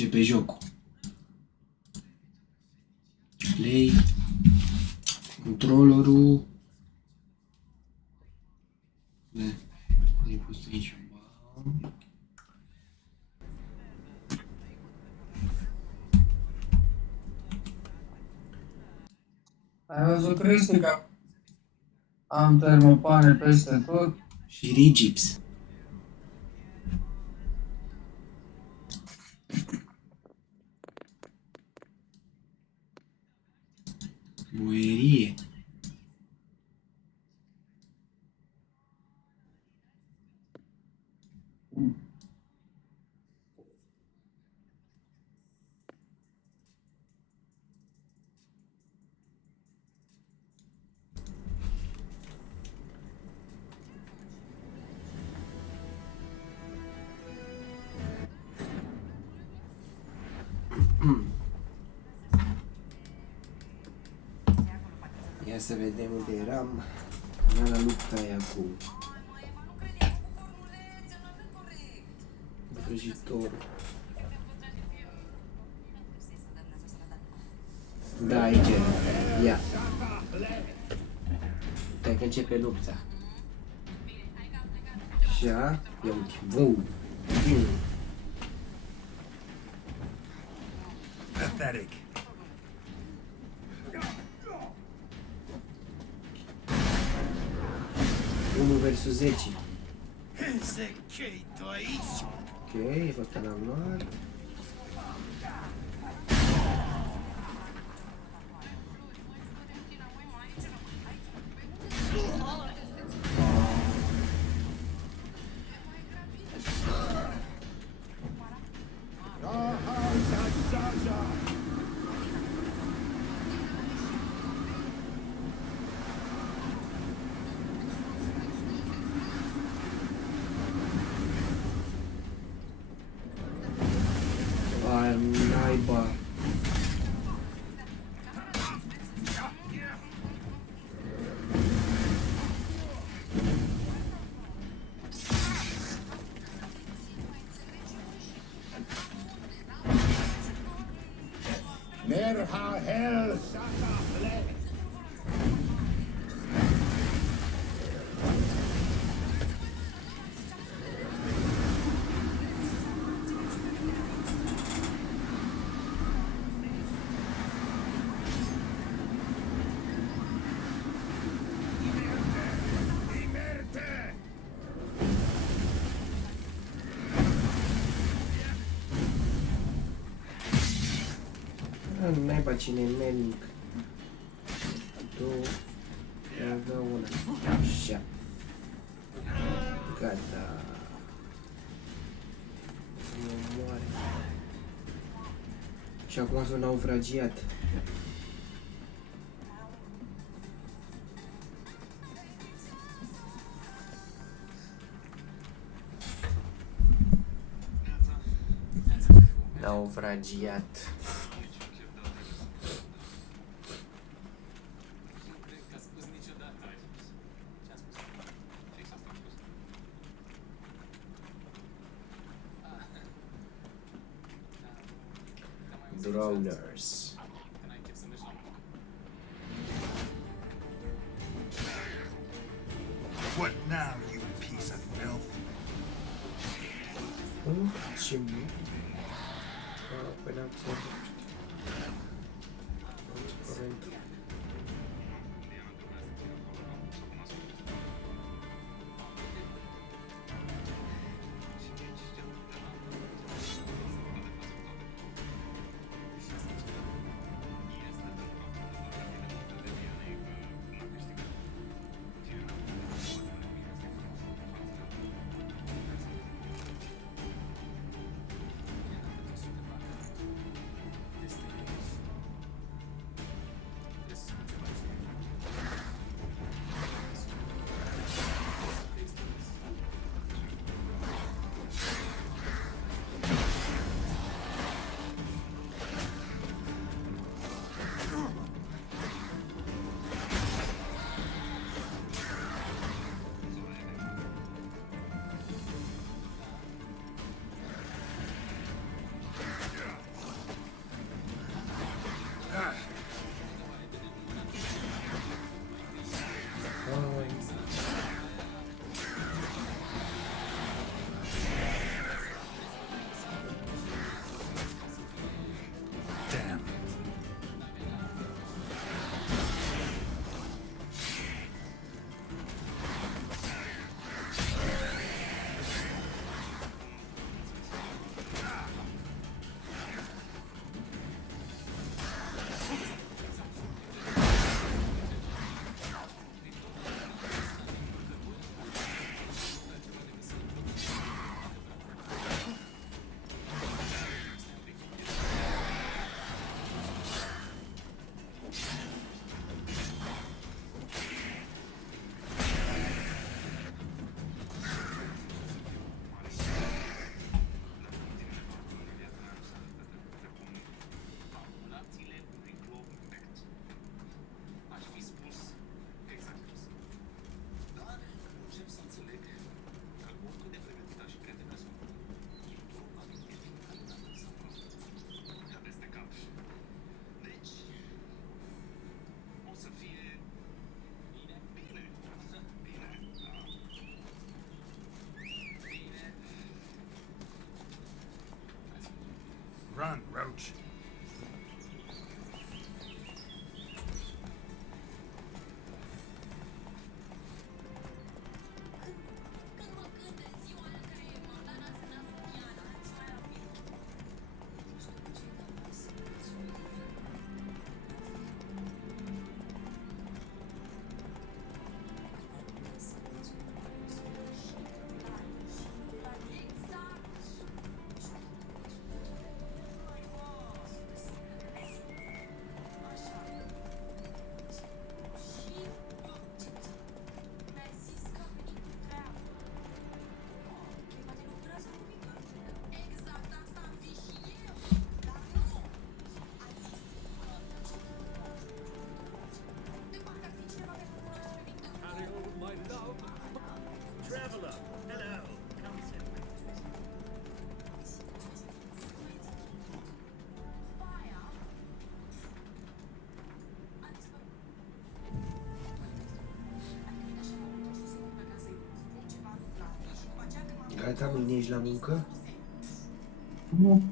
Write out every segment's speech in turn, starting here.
Începe jocul. Play. Controllerul. E pus aici. Ai văzut, Cristi, că am termopane peste tot? Și rigips. Boierie. Ia să vedem unde eram. Era la lupta aia cu vrăjitorul. Da, aici era. Ia. Stai că începe lupta. Așa. Ia uite. Bum. Bum. Pathetic. 1 versus 10. Secreto aici. Ok, pe ăsta l-am luat. Ai, naiba. Merha hell sata ble. Naiba cine e melnic. 2. Avea una. Așa. Gata. Nu moare. Și acum s-a naufragiat. Naufragiat. Droners. What now, you piece of filth? Ce mă? Păi n-am să... Corect. Run, Roach. Traveler, hello. Come sit. Gata, mâine ești la muncă? Nu.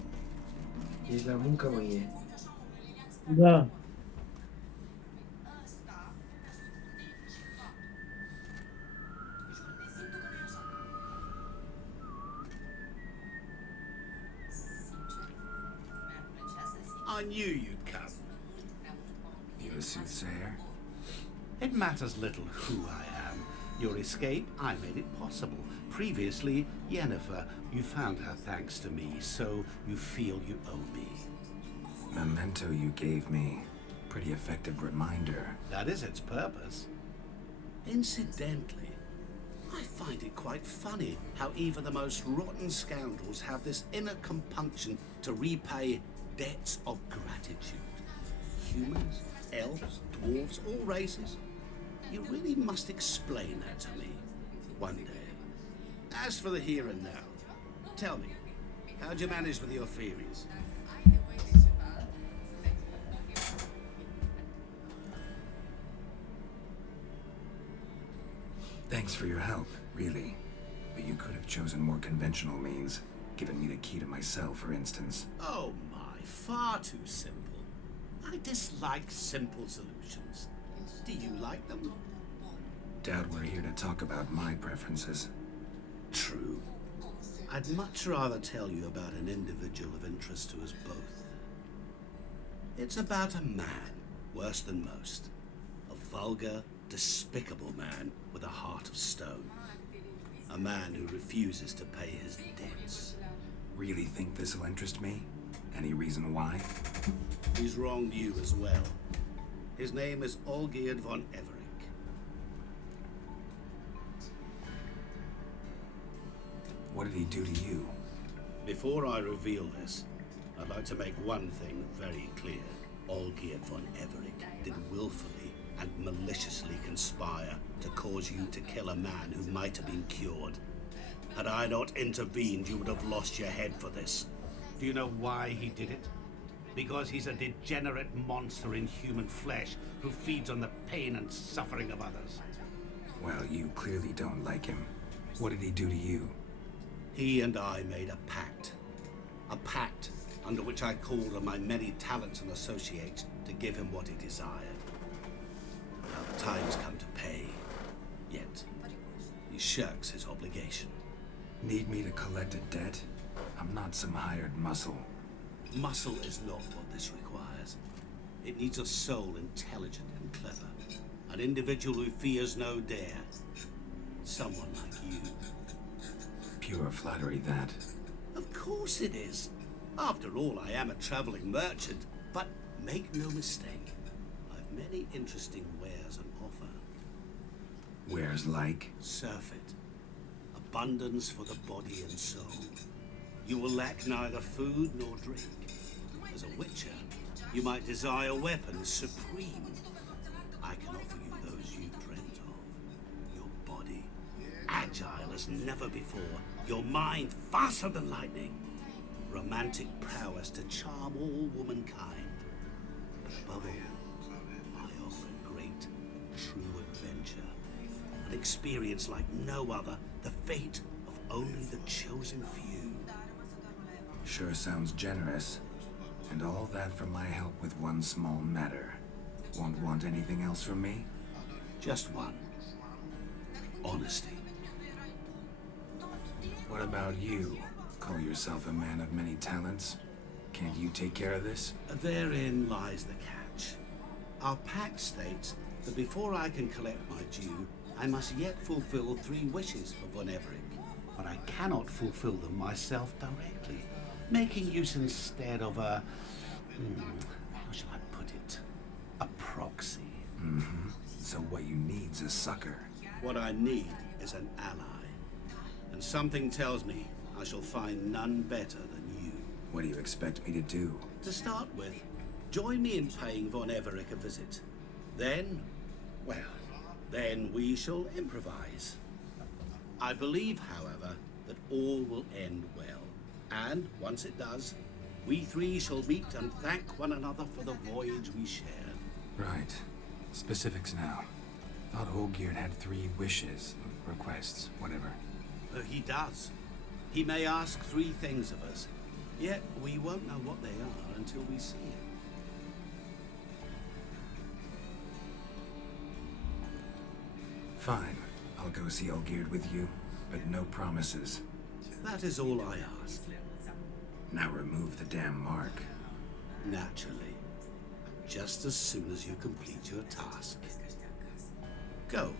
Ești la muncă mâine? Da. I knew you'd come. You a soothsayer? It matters little who I am. Your escape, I made it possible. Previously, Yennefer, you found her thanks to me, so you feel you owe me. Memento you gave me. Pretty effective reminder. That is its purpose. Incidentally, I find it quite funny how even the most rotten scoundrels have this inner compunction to repay debts of gratitude. Humans, elves, dwarves, all races. You really must explain that to me one day. As for the here and now, tell me, how'd you manage with your theories? Thanks for your help, really. But you could have chosen more conventional means. Given me the key to my cell, for instance. Oh my, far too simple. I dislike simple solutions. Do you like them? Doubt we're here to talk about my preferences. True. I'd much rather tell you about an individual of interest to us both. It's about a man, worse than most. A vulgar, despicable man with a heart of stone. A man who refuses to pay his debts. Really think this'll interest me? Any reason why? He's wronged you as well. His name is Olgierd von Everec. What did he do to you? Before I reveal this, I'd like to make one thing very clear. Olgierd von Everec did willfully and maliciously conspire to cause you to kill a man who might have been cured. Had I not intervened, you would have lost your head for this. Do you know why he did it? Because he's a degenerate monster in human flesh who feeds on the pain and suffering of others. Well, you clearly don't like him. What did he do to you? He and I made a pact. A pact under which I called on my many talents and associates to give him what he desired. Now the time's come to pay. Yet, he shirks his obligation. Need me to collect a debt? I'm not some hired muscle. Muscle is not what this requires. It needs a soul intelligent and clever. An individual who fears no dare. Someone like you. Pure flattery, that. Of course it is. After all, I am a traveling merchant. But make no mistake, I've many interesting wares on offer. Wares like? Surfeit. Abundance for the body and soul. You will lack neither food nor drink. As a witcher, you might desire weapons supreme. I can offer you those you dreamt of. Your body, agile as never before. Your mind, faster than lightning. Romantic prowess to charm all womankind. But above all, I offer a great, true adventure. An experience like no other. The fate of only the chosen few. Sure sounds generous. And all that for my help with one small matter. Won't want anything else from me? Just one. Honesty. What about you? Call yourself a man of many talents. Can't you take care of this? Therein lies the catch. Our pact states that before I can collect my due, I must yet fulfill 3 wishes for Von Everec. But I cannot fulfill them myself directly, making use instead of a... how shall I put it? A proxy. Mm-hmm. So what you need's a sucker. What I need is an ally. And something tells me I shall find none better than you. What do you expect me to do? To start with, join me in paying Von Everec a visit. Then, well, then we shall improvise. I believe, however, that all will end well. And once it does, we 3 shall meet and thank one another for the voyage we shared. Right. Specifics now. Thought Olgierd had 3 wishes, requests, whatever. He does. He may ask 3 things of us, yet we won't know what they are until we see him. Fine. I'll go see Olgierd with you, but no promises. That is all I ask. Now remove the damn mark. Naturally. Just as soon as you complete your task. Go.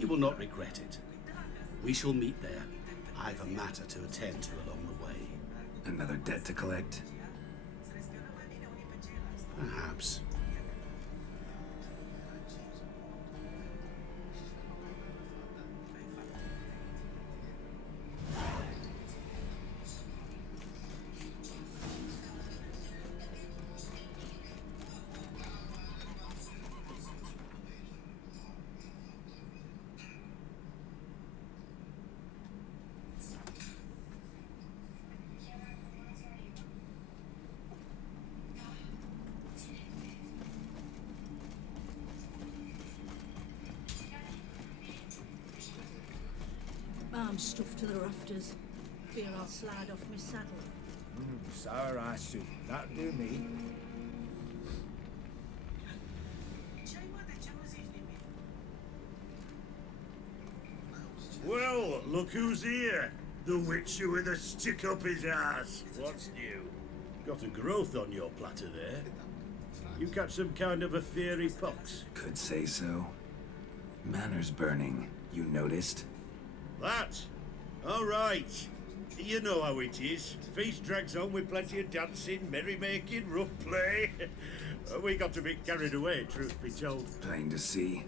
You will not regret it. We shall meet there. I've a matter to attend to along the way. Another debt to collect? Perhaps. I'm stuffed to the rafters. Fear I'll slide off my saddle. Sour eye soup. That'll do me. Well, look who's here. The Witcher with a stick up his ass. What's new? Got a growth on your platter there. You catch some kind of a fiery pox? Could say so. Manor's burning. You noticed? That? All right. You know how it is. Feast drags on with plenty of dancing, merrymaking, rough play. We got a bit carried away, truth be told. Plain to see.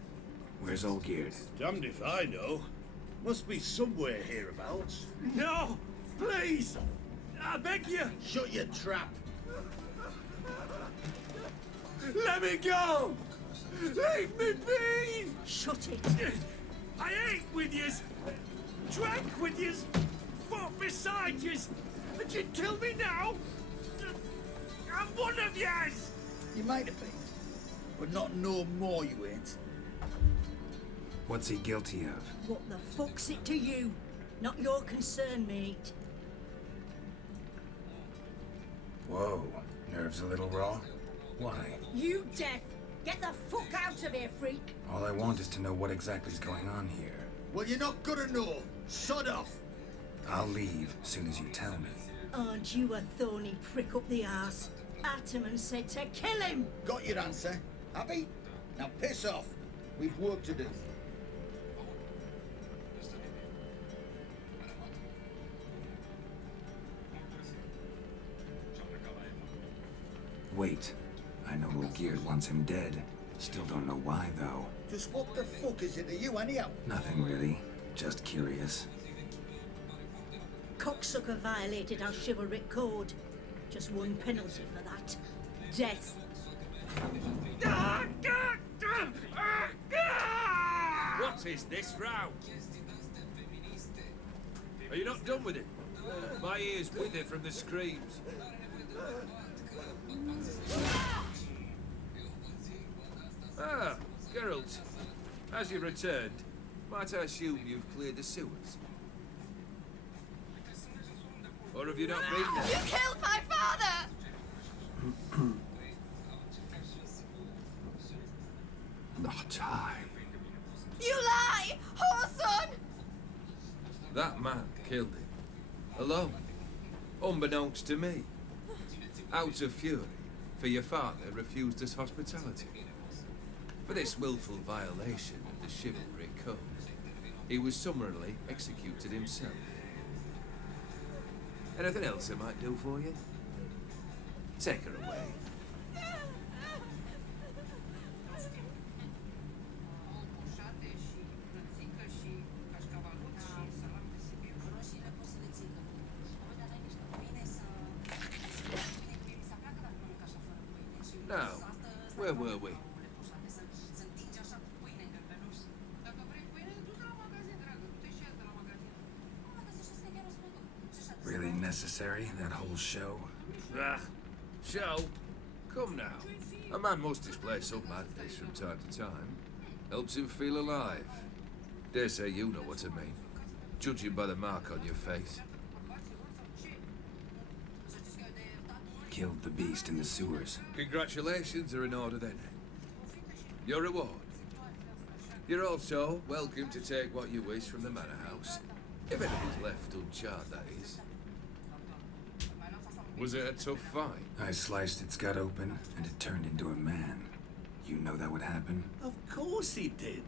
Where's Olgierd? Damned if I know. Must be somewhere hereabouts. No! Please! I beg you! Shut your trap! Let me go! Leave me be! Shut it! I ate with yous! Drank with yous! Fought beside yous! And you'd kill me now? I'm one of yous! You might have been, but not no more you ain't. What's he guilty of? What the fuck's it to you? Not your concern, mate. Whoa. Nerves a little raw? Why? You deaf! Get the fuck out of here, freak! All I want is to know what exactly is going on here. Well, you're not gonna know. Sod off. I'll leave soon as you tell me. Aren't you a thorny prick up the arse? Ataman said to kill him! Got your answer. Happy? Now piss off. We've work to do. Wait. I know Olgierd wants him dead. Still don't know why, though. Just what the fuck is it to you, anyhow? Nothing really. Just curious. Cocksucker violated our chivalric code. Just one penalty for that. Death. What is this row? Are you not done with it? My ears wither from the screams. Ah, Geralt. As you returned, might I assume you've cleared the sewers? Or have you not been there? You killed my father! killed him. Alone. Unbeknownst to me. Out of fury, for your father refused us hospitality. For this willful violation of the chivalry code, he was summarily executed himself. Anything else I might do for you? Take her away. Now, where were we? Really necessary, that whole show? Ah, show? Come now. A man must display some madness from time to time. Helps him feel alive. Dare say you know what I mean. Judging by the mark on your face. Killed the beast in the sewers. Congratulations are in order then. Your reward. You're also welcome to take what you wish from the manor house. If anything's left uncharred, that is. Was it a tough fight? I sliced its gut open, and it turned into a man. You know that would happen? Of course he did.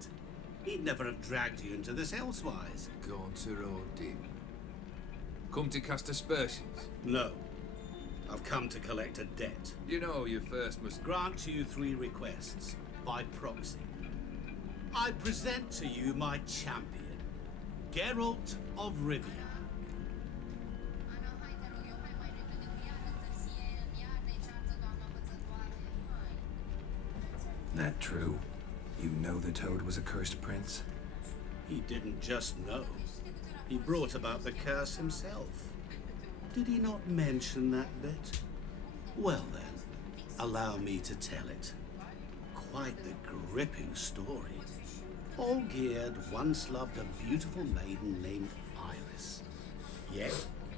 He'd never have dragged you into this elsewise. Gaunter O'Dim. Come to cast aspersions? No. I've come to collect a debt. You know you first must Grant you 3 requests, by proxy. I present to you my champion, Geralt of Rivia. That true? You know the Toad was a cursed prince? He didn't just know. He brought about the curse himself. Did he not mention that bit? Well then, allow me to tell it. Quite the gripping story. Olgierd once loved a beautiful maiden named Iris. Yet,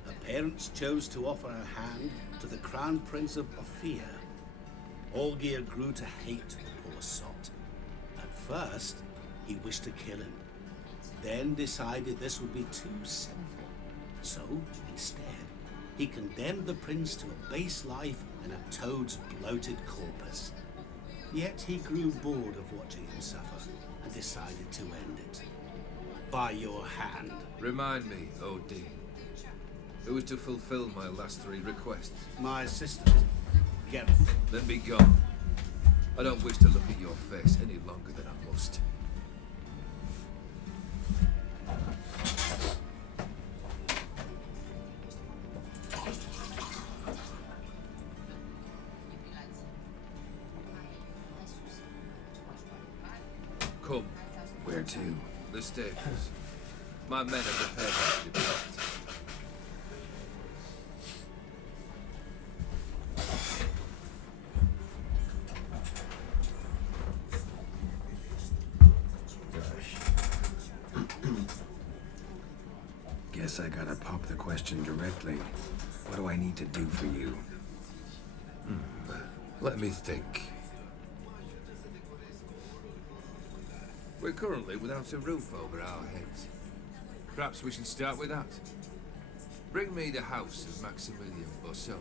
her parents chose to offer her hand to the Crown Prince of Ophir. Olgierd grew to hate the poor sot. At first, he wished to kill him. Then decided this would be too simple. So, instead, he condemned the prince to a base life in a toad's bloated corpus. Yet he grew bored of watching him suffer and decided to end it. By your hand. Remind me, O'Dim. Who was to fulfill my last 3 requests? My assistant, Gareth. Then be gone. I don't wish to look at your face any longer than I must. Come. Where to? The stables. My men are prepared to depart. Guess I gotta pop the question directly. What do I need to do for you? Let me think. We're currently without a roof over our heads. Perhaps we should start with that. Bring me the house of Maximilian Borsodi.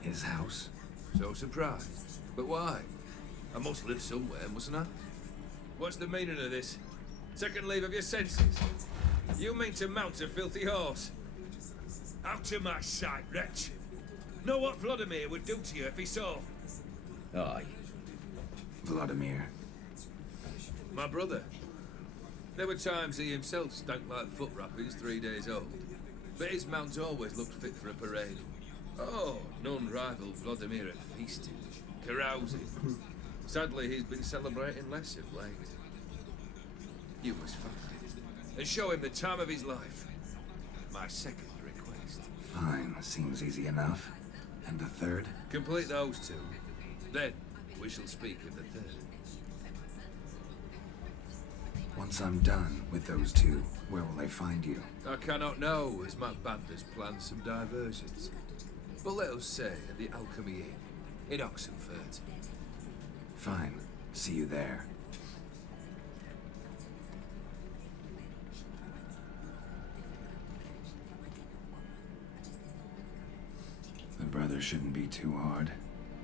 His house? So surprised. But why? I must live somewhere, mustn't I? What's the meaning of this? Second leave of your senses? You mean to mount a filthy horse? Out of my sight, wretch! Know what Vladimir would do to you if he saw? Aye. Vladimir. My brother. There were times he himself stank like foot wrappings 3 days old. But his mount always looked fit for a parade. Oh, none rivaled Vladimir at feasting, carousing. Sadly, he's been celebrating less of late. You must find him and show him the time of his life. My second request. Fine, seems easy enough. And the third? Complete those 2. Then, we shall speak of the third. Once I'm done with those 2, where will I find you? I cannot know, as my band has planned some diversions. But let us say at the Alchemy Inn, in Oxenfurt. Fine. See you there. brother shouldn't be too hard.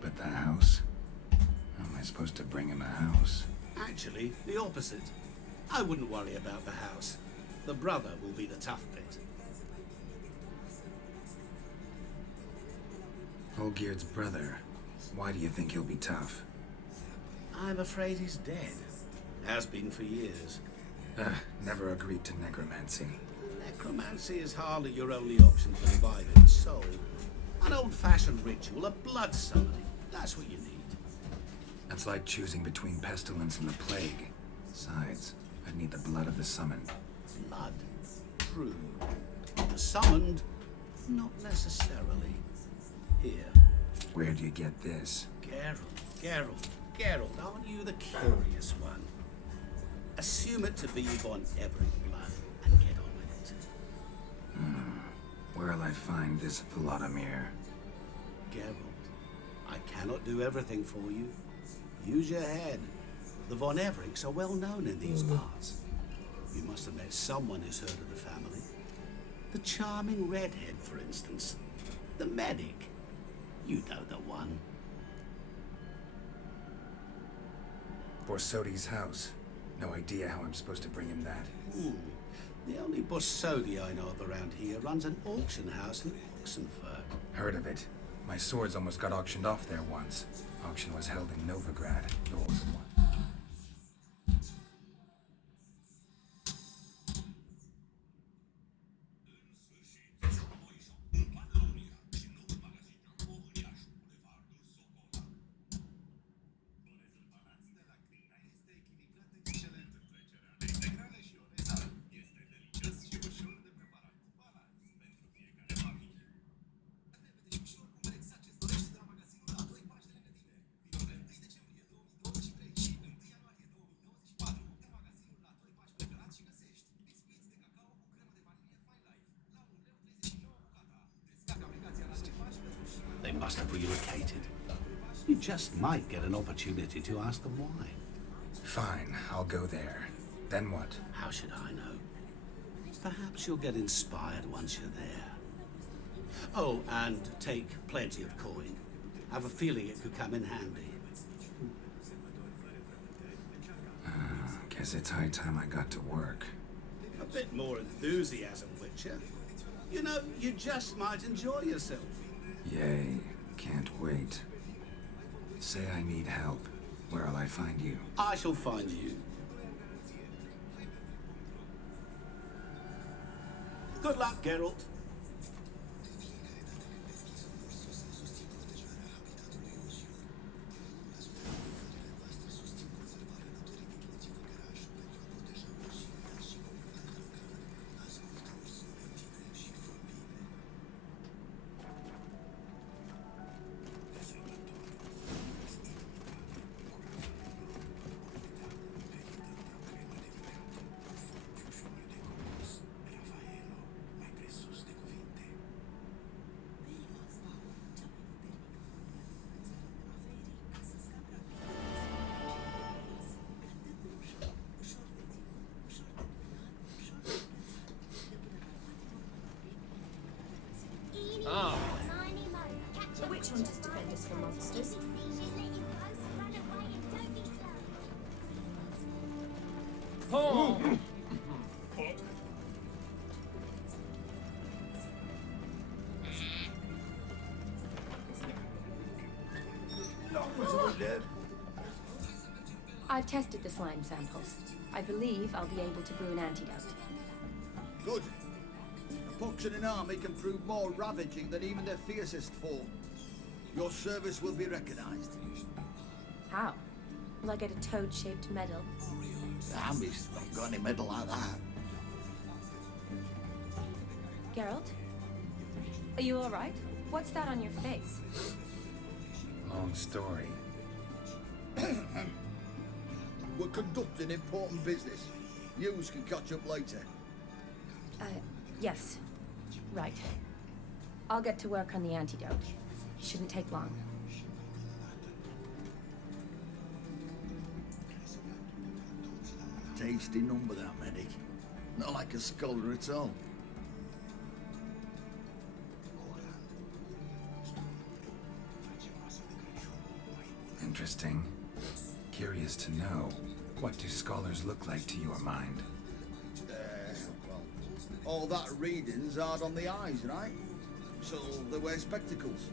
But the house? How am I supposed to bring him a house? Actually, the opposite. I wouldn't worry about the house. The brother will be the tough bit. Olgierd's brother. Why do you think he'll be tough? I'm afraid he's dead. Has been for years. Never agreed to necromancy. Necromancy is hardly your only option for reviving the soul. An old-fashioned ritual, a blood summoning. That's what you need. That's like choosing between pestilence and the plague. Besides, I'd need the blood of the summoned. Blood. True. The summoned, not necessarily. Here. Where do you get this? Geralt, aren't you the curious one? Assume it to be Von Everett blood and get on with it. Where'll I find this Vladimir? Geralt, I cannot do everything for you. Use your head. The Von Evericks are well known in these parts. You must have met someone who's heard of the family. The charming redhead, for instance. The medic. You know the one. Borsodi's house. No idea how I'm supposed to bring him that. The only Borsodi I know of around here runs an auction house in Oxenfurt. Heard of it. My swords almost got auctioned off there once. Auction was held in Novigrad. Yours one. They must have relocated. You just might get an opportunity to ask them why. Fine, I'll go there. Then what? How should I know? Perhaps you'll get inspired once you're there. Oh, and take plenty of coin. Have a feeling it could come in handy. Guess it's high time I got to work. A bit more enthusiasm, Witcher. You know, you just might enjoy yourself. Yay, can't wait. Say I need help. Where'll I find you? I shall find you. Good luck, Geralt. Which hunters defend us from monsters? Oh! I've tested the slime samples. I believe I'll be able to brew an antidote. Good. A pox in an army can prove more ravaging than even their fiercest foe. Your service will be recognized. How? Will I get a toad-shaped medal? The army's not got any medal like that. Geralt? Are you alright? What's that on your face? Long story. We're conducting important business. Yous can catch up later. Yes. Right. I'll get to work on the antidote. Shouldn't take long. Tasty number, that medic. Not like a scholar at all. interesting. Curious to know, what do scholars look like to your mind? Well, all that reading's hard on the eyes, right? So they wear spectacles.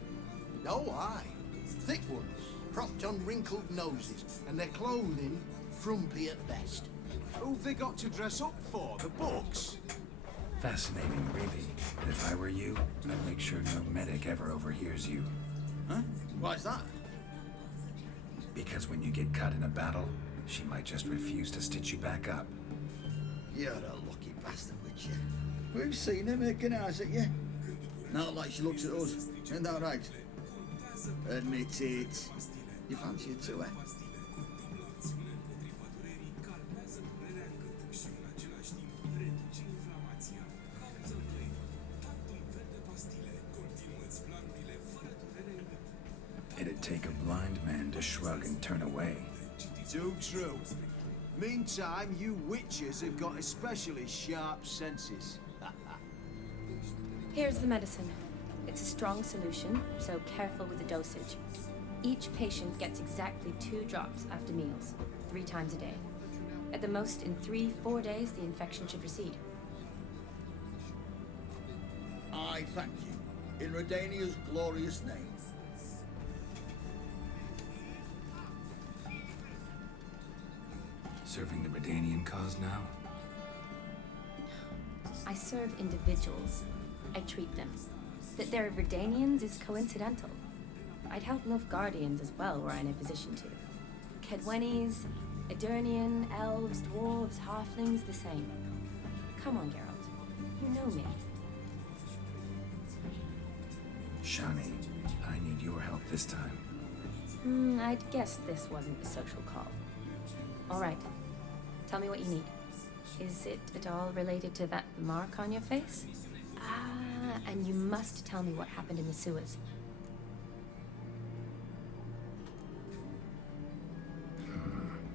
No, aye. Thick ones, propped on wrinkled noses, and their clothing frumpy at best. Who've they got to dress up for? The books? Fascinating, really. But if I were you, I'd make sure no medic ever overhears you. Huh? Why's that? Because when you get cut in a battle, she might just refuse to stitch you back up. You're a lucky bastard, Witcher. We've seen her making eyes at you. Not like she looks at us. Ain't that right? Admit it. You fancy her too, eh? It'd take a blind man to shrug and turn away. Too true. Meantime, you witches have got especially sharp senses. Here's the medicine. It's a strong solution, so careful with the dosage. Each patient gets exactly 2 drops after meals, 3 times a day. At the most, in 3-4 days, the infection should recede. I thank you. In Redania's glorious name. Serving the Redanian cause now? I serve individuals. I treat them. That they're Redanians is coincidental. I'd help Nilfgaardians as well were I in a position to. Kedwenis, Edirnian, elves, dwarves, halflings, the same. Come on, Geralt. You know me. Shani, I need your help this time. I'd guess this wasn't a social call. All right. Tell me what you need. Is it at all related to that mark on your face? Ah, and you must tell me what happened in the sewers.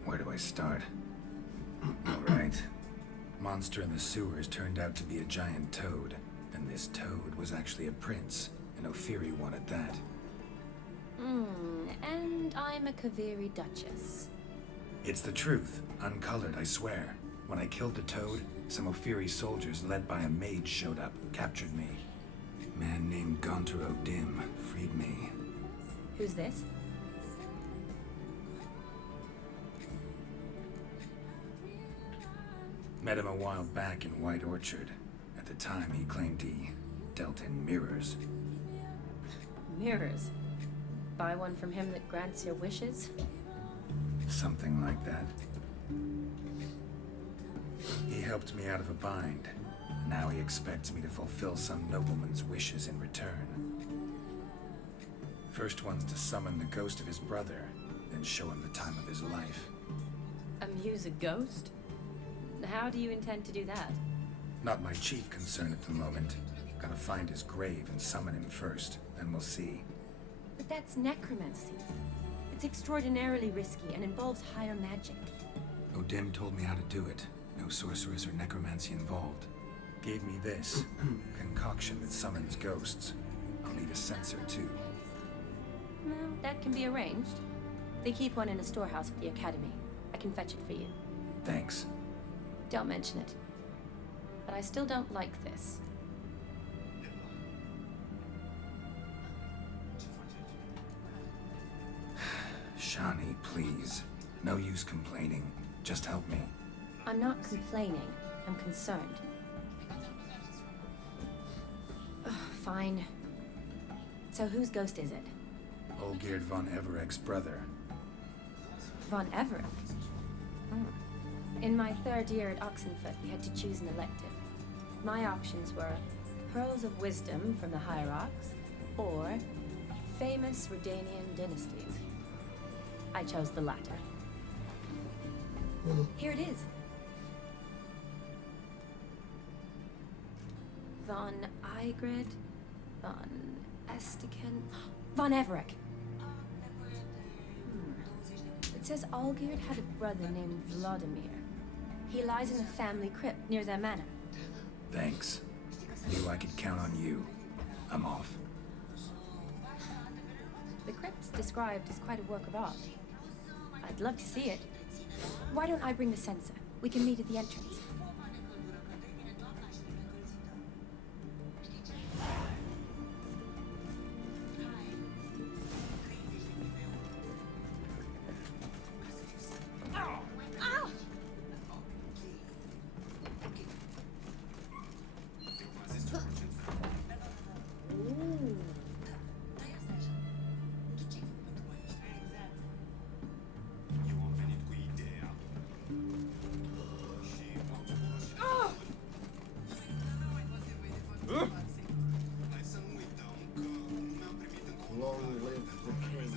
Where do I start? All right. Monster in the sewers turned out to be a giant toad, and this toad was actually a prince, and Ophiri wanted that. And I'm a Kaviri Duchess. It's the truth, uncolored, I swear. When I killed the toad, some Ophiri soldiers led by a mage showed up, captured me. A man named Gontar O'Dim freed me. Who's this? Met him a while back in White Orchard. At the time, he claimed he dealt in mirrors. Mirrors. Buy one from him that grants your wishes? Something like that. He helped me out of a bind. Now he expects me to fulfill some nobleman's wishes in return. First one's to summon the ghost of his brother, then show him the time of his life. Amuse a ghost? How do you intend to do that? Not my chief concern at the moment. Gotta find his grave and summon him first, then we'll see. But that's necromancy. It's extraordinarily risky and involves higher magic. O'Dim told me how to do it. No sorceress or necromancy involved. Gave me this concoction that summons ghosts. I'll need a censer too. Well, that can be arranged. They keep one in a storehouse at the academy. I can fetch it for you. Thanks. Don't mention it. But I still don't like this. Shani, please. No use complaining. Just help me. I'm not complaining. I'm concerned. Ugh, fine. So whose ghost is it? Olgierd von Everek's brother. Von Everek? In my 3rd year at Oxenfoot, we had to choose an elective. My options were Pearls of Wisdom from the Hierarchs, or famous Redanian dynasties. I chose the latter. Here it is. Von Igrid, Von Estiken, Von Everek. It says Olgierd had a brother named Vladimir. He lies in the family crypt near their manor. Thanks. Knew I could count on you. I'm off. The crypt's described as quite a work of art. I'd love to see it. Why don't I bring the censer? We can meet at the entrance. Long live the king.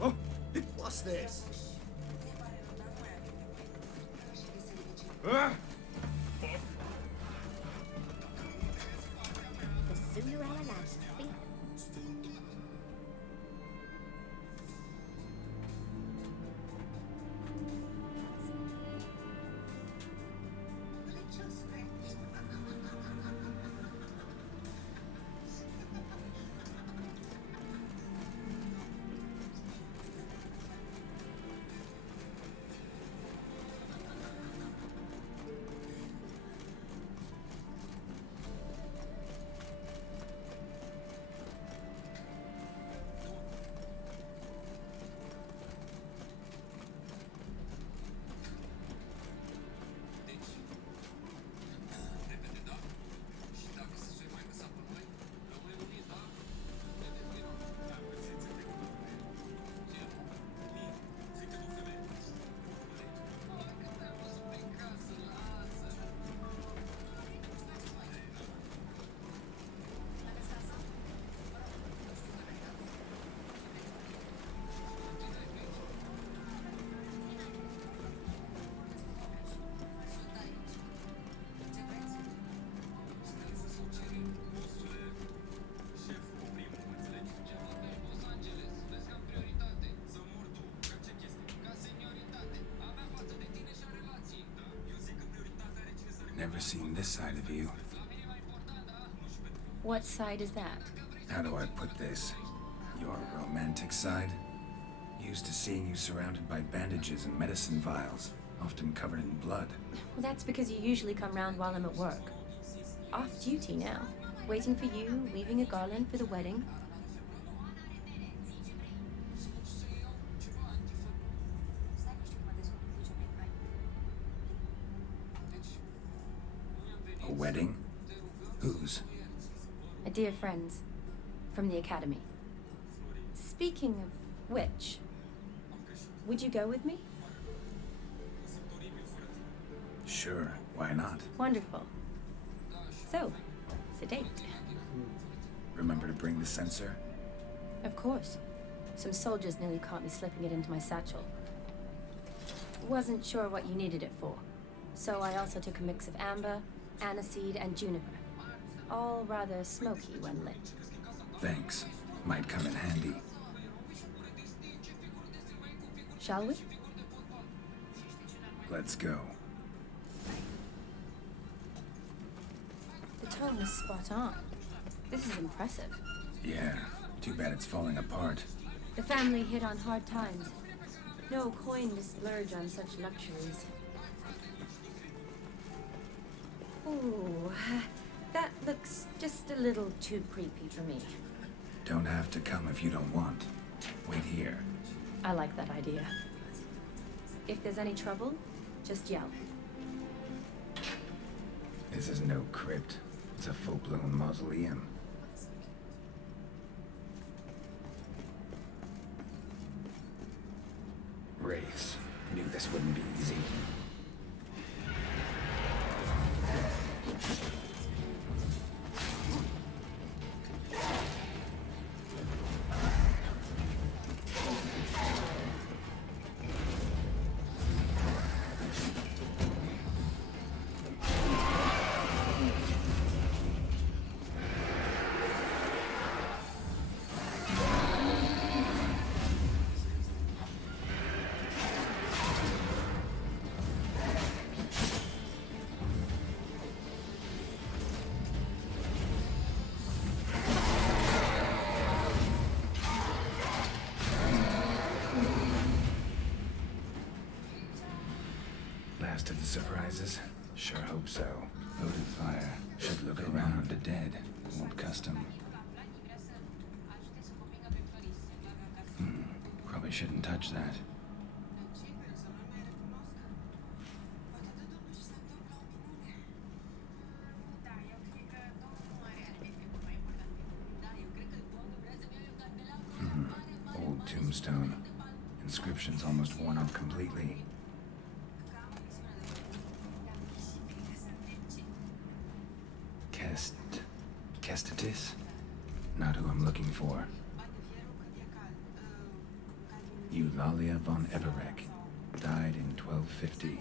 Oh, what's this? The Cinderella lad's feet. Never seen this side of you. What side is that? How do I put this? Your romantic side? Used to seeing you surrounded by bandages and medicine vials, often covered in blood. Well, that's because you usually come round while I'm at work. Off duty now. Waiting for you, weaving a garland for the wedding. A wedding? Whose? A dear friend's. From the academy. Speaking of which, would you go with me? Sure, why not? Wonderful. So, it's a date. Remember to bring the censer? Of course. Some soldiers nearly caught me slipping it into my satchel. Wasn't sure what you needed it for, so I also took a mix of amber, aniseed, and juniper. All rather smoky when lit. Thanks. Might come in handy. Shall we? Let's go. The tone was spot on. This is impressive. Yeah, too bad it's falling apart. The family hit on hard times. No coin to splurge on such luxuries. Ooh, that looks just a little too creepy for me. Don't have to come if you don't want. Wait here. I like that idea. If there's any trouble, just yell. This is no crypt. It's a full-blown mausoleum. Wraiths. Knew this wouldn't be easy. last of the surprises? Sure hope so. Votive fire. Should look around the dead. Old custom. Probably shouldn't touch that. Old tombstone. Inscription's almost worn off completely. Kestitis? Not who I'm looking for. Eulalia von Everec. Died in 1250.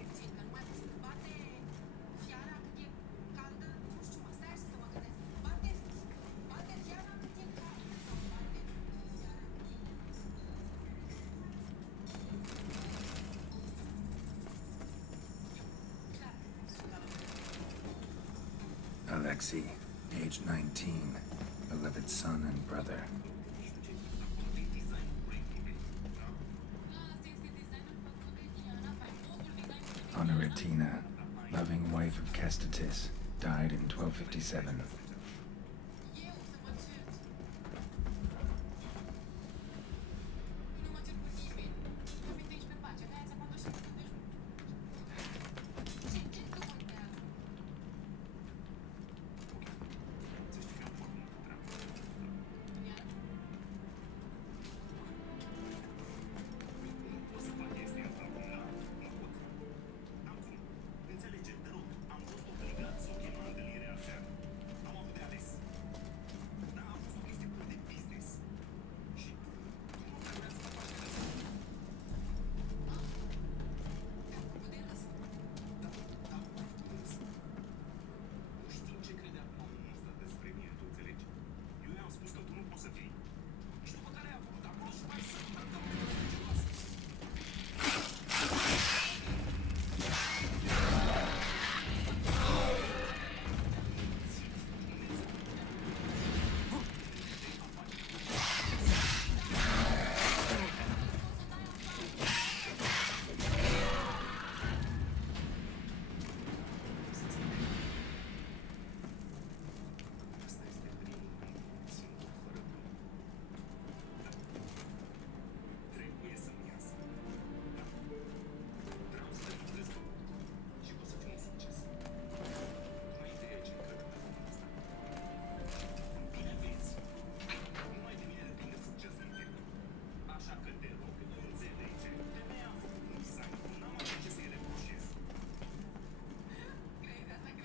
Alexei, age 19, beloved son and brother. Honoratina, loving wife of Kestitis, died in 1257.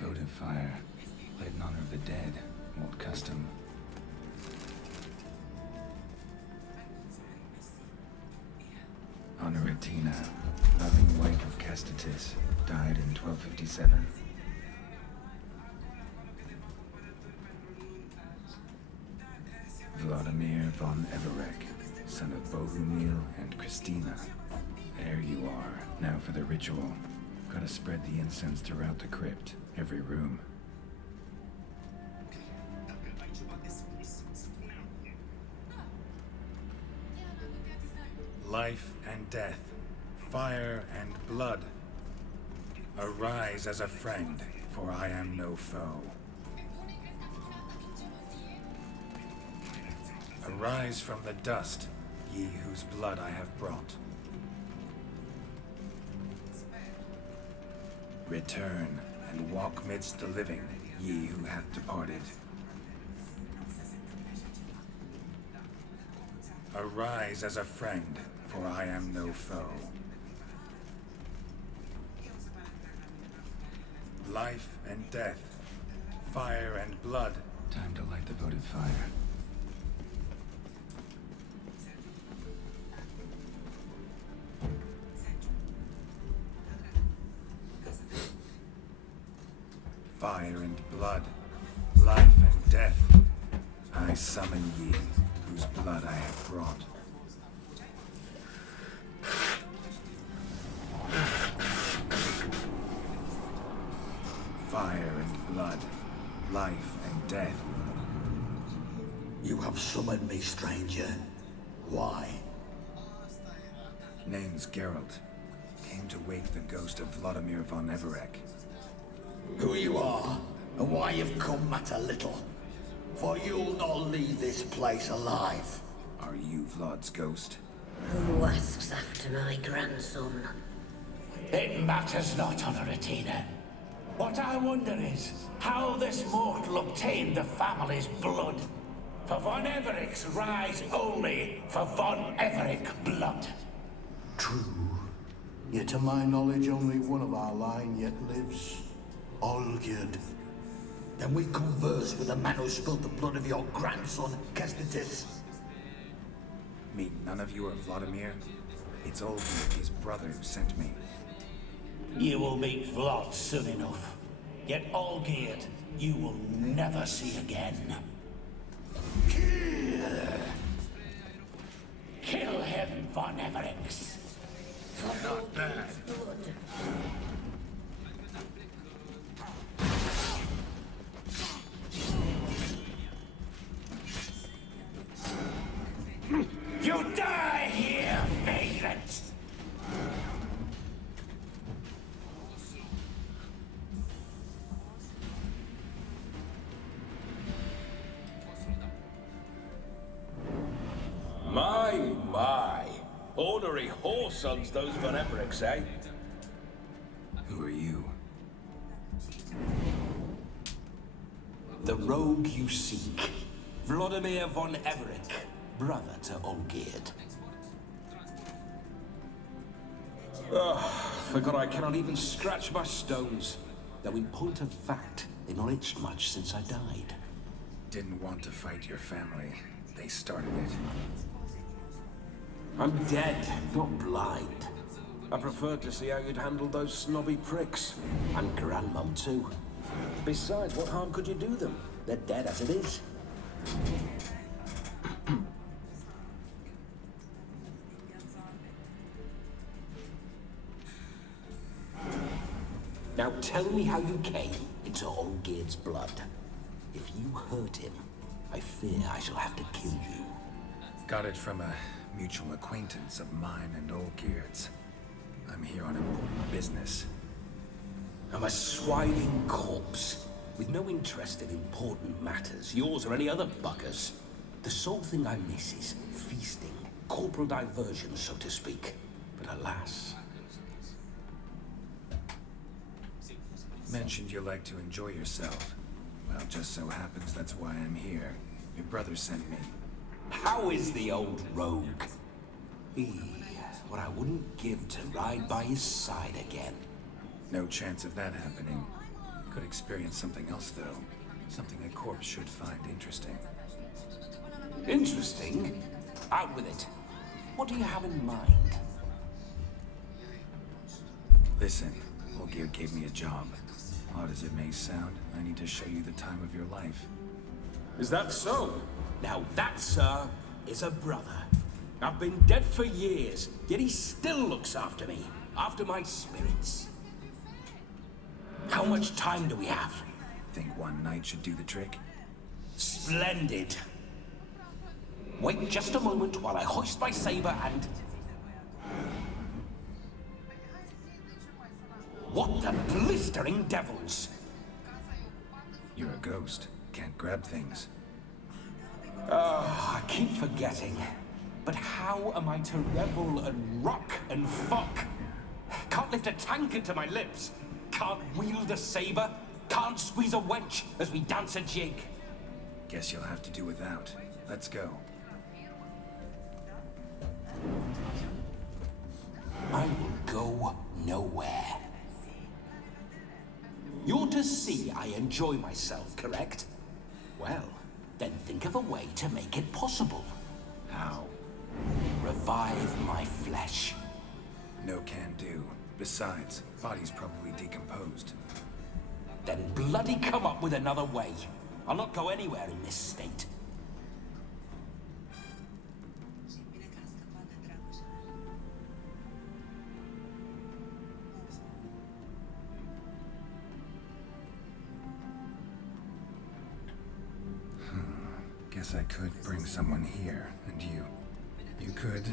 Votive fire, lit in honor of the dead, old custom. Honoratina, loving wife of Kestitis, died in 1257. Vladimir von Everec, son of Bohumil and Christina. There you are. Now for the ritual. Gotta spread the incense throughout the crypt, every room. Life and death, fire and blood. Arise as a friend, for I am no foe. Arise from the dust, ye whose blood I have brought. Return and walk midst the living, ye who hath departed. Arise as a friend, for I am no foe. Life and death, fire and blood. Time to light the votive fire. Fire and blood, life and death, I summon ye, whose blood I have brought. Fire and blood, life and death. You have summoned me, stranger. Why? Name's Geralt, came to wake the ghost of Vladimir von Everec. Who you are, and why you've come matter little. For you'll not leave this place alive. Are you Vlad's ghost? Who asks after my grandson? It matters not, Honoratina. What I wonder is how this mortal obtained the family's blood. For von Everic's rise only for von Everec blood. True. Yet to my knowledge, only one of our line yet lives. Olgierd. Then we converse with the man who spilled the blood of your grandson, Kestitis. Mean none of you are Vladimir? It's Olgierd, his brother, who sent me. You will meet Vlad soon enough. Yet Olgierd, you will never see again. Kill him, von Everix. Not bad. You die here, vagrant! My. Ornery whoresons, those von Evericks, eh? Who are you? The rogue you seek. Vladimir von Everec, brother to Olgierd. Forgot I cannot even scratch my stones. Though in point of fact, they've not itched much since I died. Didn't want to fight your family. They started it. I'm dead, not blind. I preferred to see how you'd handle those snobby pricks. And Grandmum, too. Besides, what harm could you do them? They're dead as it is. Now tell me how you came into Olgierd's blood. If you hurt him, I fear I shall have to kill you. Got it from a mutual acquaintance of mine and Olgierd's. I'm here on important business. I'm a swiving corpse, with no interest in important matters, yours or any other buggers. The sole thing I miss is feasting, corporal diversion, so to speak. But alas... Mentioned you like to enjoy yourself. Well, just so happens that's why I'm here. Your brother sent me. How is the old rogue? What I wouldn't give to ride by his side again. No chance of that happening. Could experience something else, though. Something a corpse should find interesting. Interesting? Out with it. What do you have in mind? Listen, Olgierd gave me a job. Odd as it may sound, I need to show you the time of your life. Is that so? Now that, sir, is a brother. I've been dead for years, yet he still looks after me, after my spirits. How much time do we have? Think one night should do the trick? Splendid. Wait just a moment while I hoist my saber and... What the blistering devils! You're a ghost. Can't grab things. I keep forgetting. But how am I to revel and rock and fuck? Can't lift a tankard to my lips. Can't wield a saber. Can't squeeze a wench as we dance a jig. Guess you'll have to do without. Let's go. I will go nowhere. You're to see I enjoy myself, correct? Well, then think of a way to make it possible. How? Revive my flesh. No can do. Besides, body's probably decomposed. Then bloody come up with another way. I'll not go anywhere in this state. Guess I could bring someone here, and you. You could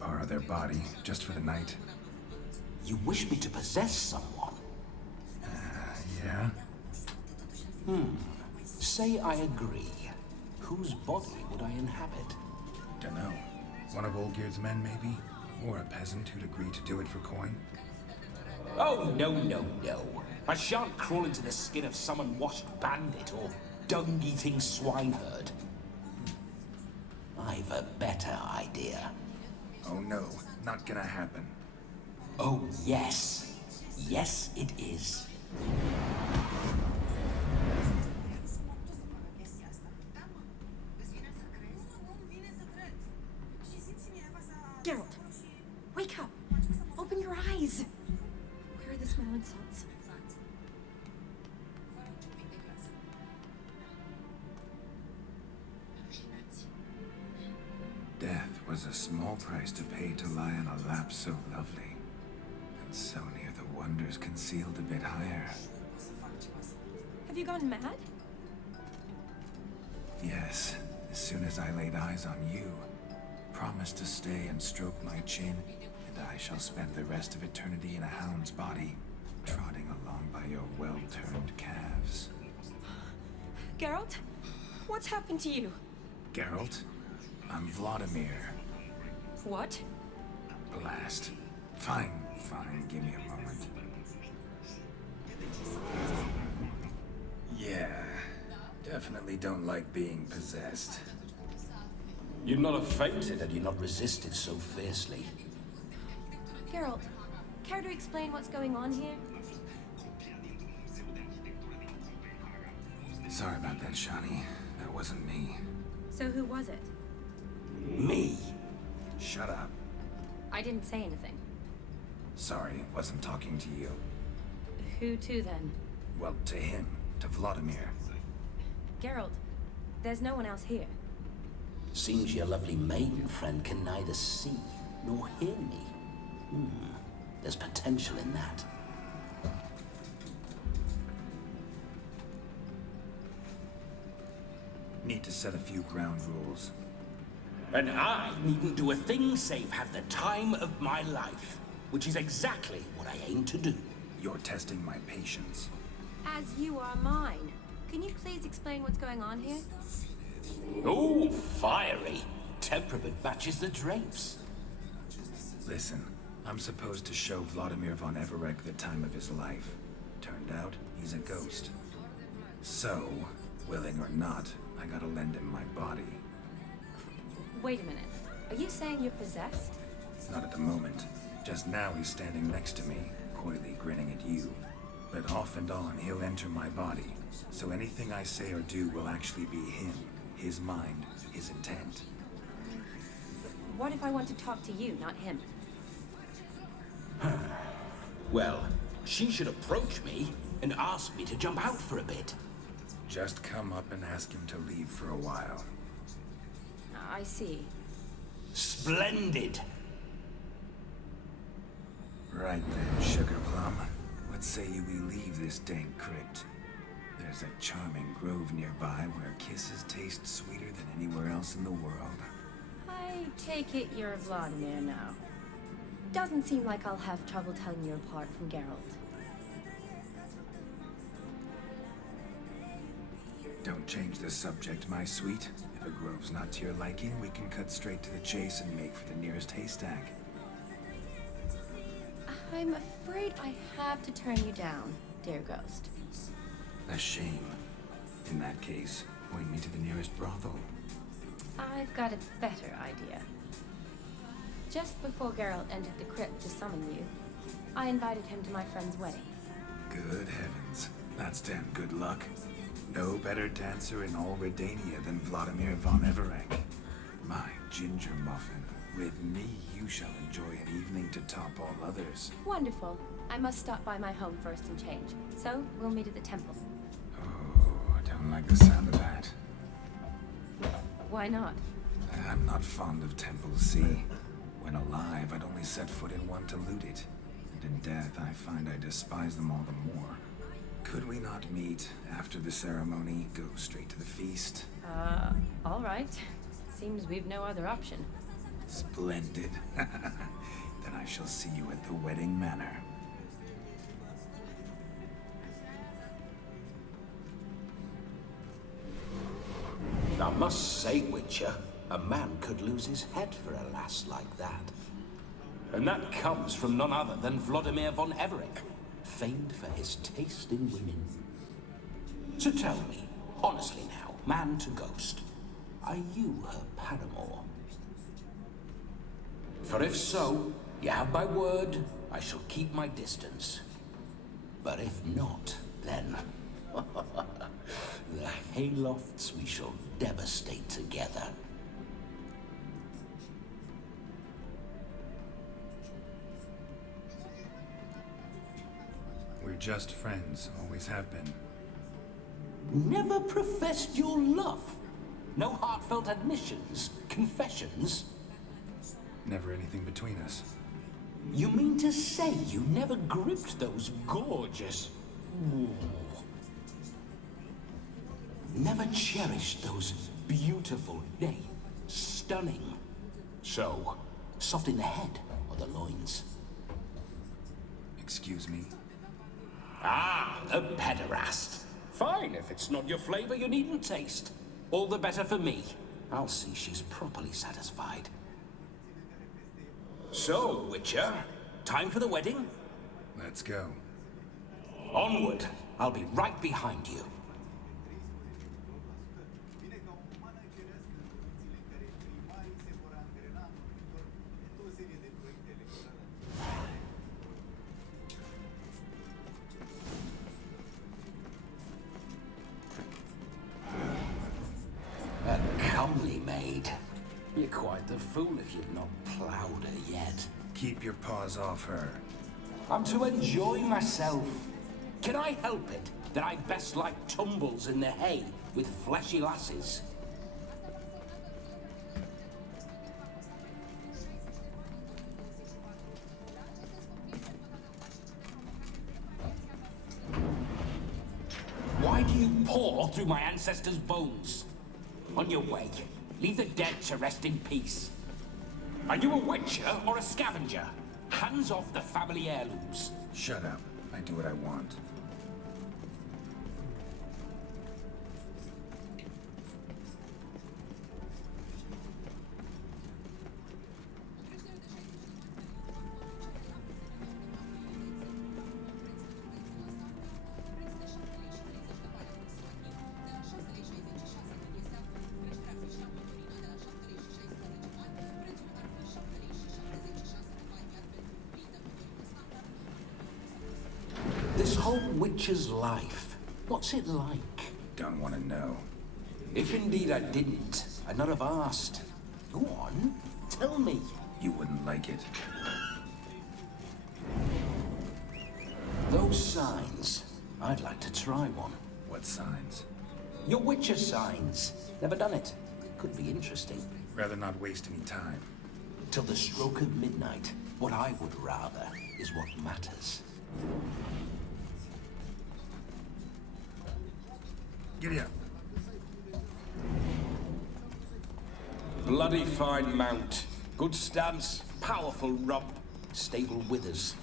borrow their body just for the night. You wish me to possess someone? Yeah? Say I agree. Whose body would I inhabit? Dunno. One of Olgierd's men, maybe? Or a peasant who'd agree to do it for coin? Oh, no, no, no. I shan't crawl into the skin of some unwashed bandit or dung-eating swineherd. I've a better idea. Oh no, not gonna happen. Oh, yes. Yes, it is. Geralt, wake up! Open your eyes! Where are the smelling salts? Death was a small price to pay to lie on a lap so lovely, and so near the wonders concealed a bit higher. Have you gone mad? Yes, as soon as I laid eyes on you, promised to stay and stroke my chin, and I shall spend the rest of eternity in a hound's body, trotting along by your well-turned calves. Geralt? What's happened to you? Geralt, I'm Vladimir. What? Blast. Fine, give me a moment. Yeah, definitely don't like being possessed. You'd not have fainted had you not resisted so fiercely. Geralt, care to explain what's going on here? Sorry about that, Shani. That wasn't me. So who was it? Me? Shut up. I didn't say anything. Sorry, wasn't talking to you. Who to then? Well, to him. To Vladimir. Geralt, there's no one else here. Seems your lovely maiden friend can neither see nor hear me. There's potential in that. Need to set a few ground rules. And I needn't do a thing save have the time of my life, which is exactly what I aim to do. You're testing my patience. As you are mine. Can you please explain what's going on here? Oh, fiery. Temperament matches the drapes. Listen, I'm supposed to show Vladimir von Everec the time of his life. Turned out, he's a ghost. So, willing or not, I gotta lend him my body. Wait a minute. Are you saying you're possessed? Not at the moment. Just now he's standing next to me, coyly grinning at you. But off and on, he'll enter my body. So anything I say or do will actually be him, his mind, his intent. What if I want to talk to you, not him? Well, she should approach me and ask me to jump out for a bit. Just come up and ask him to leave for a while. I see. Splendid. Right then, Sugar Plum. What say you we leave this dank crypt? There's a charming grove nearby where kisses taste sweeter than anywhere else in the world. I take it you're Vladimir now. Doesn't seem like I'll have trouble telling you apart from Geralt. Don't change the subject, my sweet. If a grove's not to your liking, we can cut straight to the chase and make for the nearest haystack. I'm afraid I have to turn you down, dear ghost. A shame. In that case, point me to the nearest brothel. I've got a better idea. Just before Geralt entered the crypt to summon you, I invited him to my friend's wedding. Good heavens. That's damn good luck. No better dancer in all Redania than Vladimir von Everec. My ginger muffin. With me, you shall enjoy an evening to top all others. Wonderful. I must stop by my home first and change. So, we'll meet at the temple. Oh, I don't like the sound of that. Why not? I'm not fond of temples, see? When alive, I'd only set foot in one to loot it. And in death, I find I despise them all the more. Could we not meet after the ceremony, go straight to the feast? All right. Seems we've no other option. Splendid. Then I shall see you at the wedding manor. I must say, Witcher, a man could lose his head for a lass like that. And that comes from none other than Vladimir von Everec, famed for his taste in women. So tell me, honestly now, man to ghost, are you her paramour? For if so, you have my word, I shall keep my distance. But if not, then... the Haylofts we shall devastate together. We're just friends, always have been. Never professed your love? No heartfelt admissions, confessions? Never anything between us. You mean to say you never gripped those gorgeous... Ooh. Never cherished those beautiful, nay, stunning... So, soft in the head or the loins? Excuse me? Ah, a pederast. Fine, if it's not your flavor, you needn't taste. All the better for me. I'll see she's properly satisfied. So, Witcher, time for the wedding? Let's go. Onward. I'll be right behind you. A comely maid. You're quite the fool if you've not ploughed her yet. Keep your paws off her. I'm to enjoy myself. Can I help it that I best like tumbles in the hay with fleshy lasses? Why do you paw through my ancestors' bones? On your way. Leave the dead to rest in peace. Are you a witcher or a scavenger? Hands off the family heirlooms. Shut up. I do what I want. This whole witcher's life, what's it like? Don't want to know. If indeed I didn't, I'd not have asked. Go on, tell me. You wouldn't like it. Those signs, I'd like to try one. What signs? Your witcher signs. Never done it. Could be interesting. Rather not waste any time. Till the stroke of midnight, what I would rather is what matters. Giddy up. Bloody fine mount. Good stance, powerful rump, stable withers.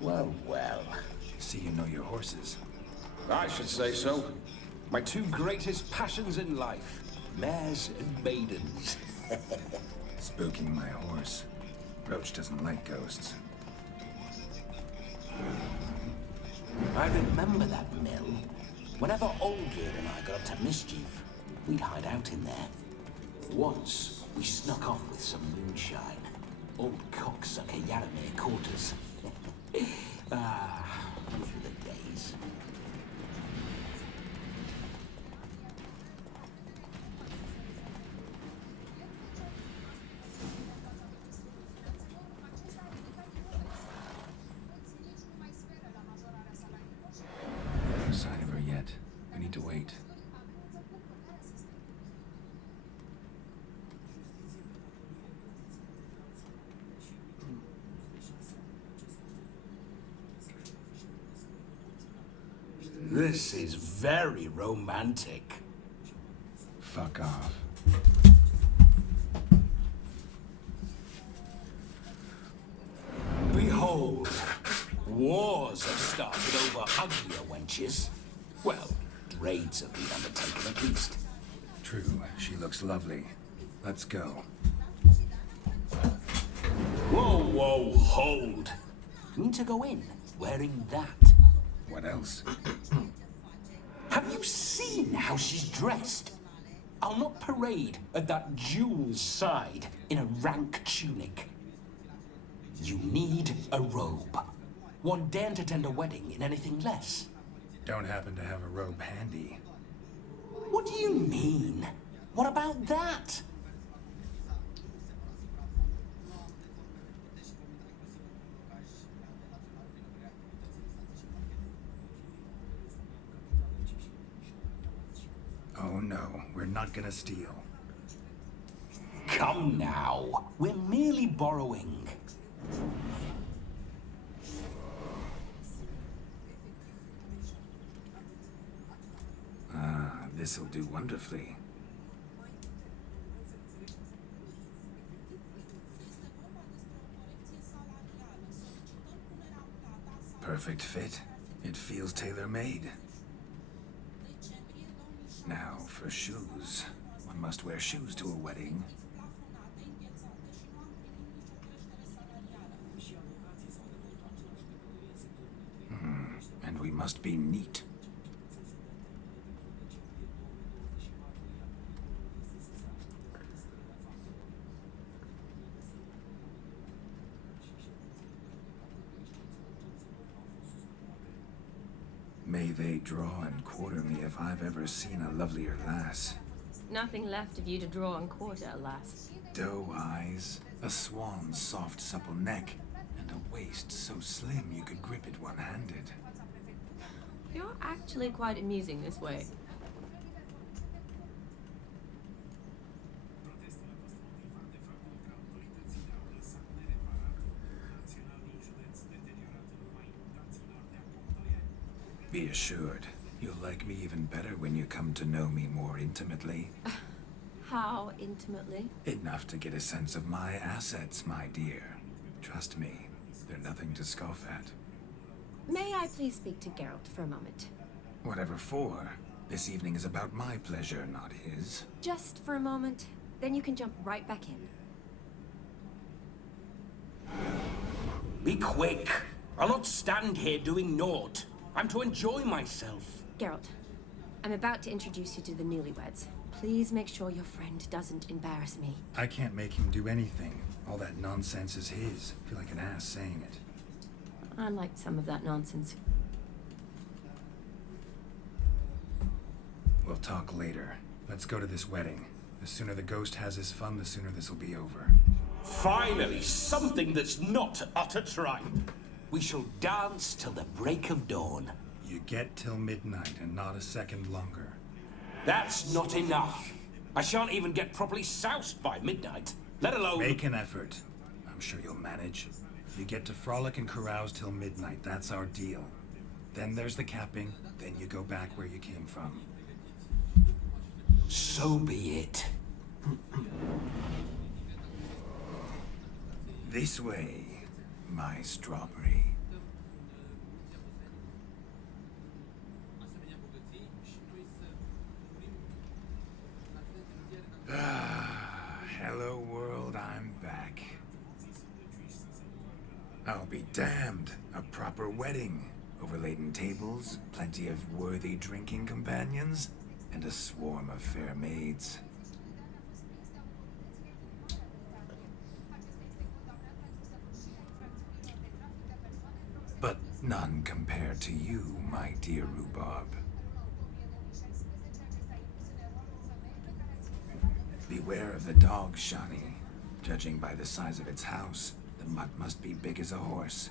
Well, well. See you know your horses. I should say so. My two greatest passions in life. Mares and maidens. Spooking my horse. Roach doesn't like ghosts. I remember that mill. Whenever Olgerd and I got up to mischief, we'd hide out in there. Once, we snuck off with some moonshine. Old cocksucker Yaramir caught us. Those were the days. No sign of her yet. We need to wait. This is very romantic. Fuck off. wars have started over uglier wenches. Well, raids have been undertaken at least. True, she looks lovely. Let's go. Whoa, whoa, hold. You need to go in wearing that. What else? Have you seen how she's dressed? I'll not parade at that jewel's side in a rank tunic. You need a robe. One daren't attend a wedding in anything less. Don't happen to have a robe handy. What do you mean? What about that? Oh no, we're not gonna steal. Come now, we're merely borrowing. Ah, this'll do wonderfully. Perfect fit. It feels tailor-made. Now, for shoes. One must wear shoes to a wedding. And we must be neat. May they draw and quarter me if I've ever seen a lovelier lass. Nothing left of you to draw and quarter, alas. Doe eyes, a swan's soft supple neck, and a waist so slim you could grip it one-handed. You're actually quite amusing this way. Be assured, you'll like me even better when you come to know me more intimately. How intimately? Enough to get a sense of my assets, my dear. Trust me, they're nothing to scoff at. May I please speak to Geralt for a moment? Whatever for. This evening is about my pleasure, not his. Just for a moment, then you can jump right back in. Be quick. I'll not stand here doing naught. I'm to enjoy myself. Geralt, I'm about to introduce you to the newlyweds. Please make sure your friend doesn't embarrass me. I can't make him do anything. All that nonsense is his. I feel like an ass saying it. I like some of that nonsense. We'll talk later. Let's go to this wedding. The sooner the ghost has his fun, the sooner this'll be over. Finally, something that's not utter tripe. We shall dance till the break of dawn. You get till midnight and not a second longer. That's not enough. I shan't even get properly soused by midnight, let alone... Make an effort. I'm sure you'll manage. You get to frolic and carouse till midnight. That's our deal. Then there's the capping. Then you go back where you came from. So be it. This way, my strawberry. Hello world, I'm back. I'll be damned. A proper wedding. Overladen tables, plenty of worthy drinking companions, and a swarm of fair maids. But none compared to you, my dear rhubarb. Beware of the dog, Shani. Judging by the size of its house, the mutt must be big as a horse.